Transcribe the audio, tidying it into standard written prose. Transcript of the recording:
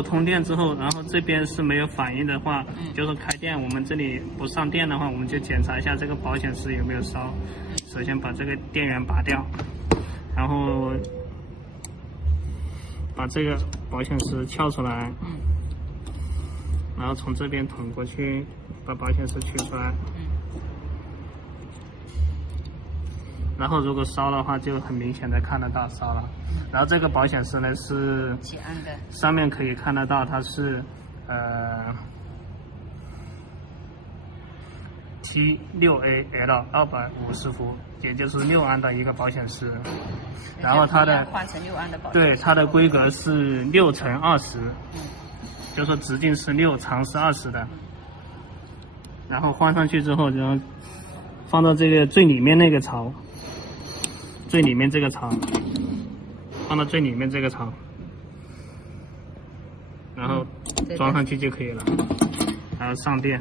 果通电之后，然后这边是没有反应的话，就是开电，我们这里不上电的话，我们就检查一下这个保险丝有没有烧。首先把这个电源拔掉，然后把这个保险丝撬出来，然后从这边捅过去，把保险丝取出来。然后如果烧的话，就很明显的看得到烧了。然后这个保险丝呢是几安的，上面可以看得到它是T6AL 250伏，也就是6安的一个保险丝。然后它的换成6安的保险丝。对，它的规格是6×20，就说直径是6，长是20的。然后换上去之后，然后放到这个最里面那个槽。最里面这个槽，放到最里面这个槽，然后装上去就可以了，然后上电。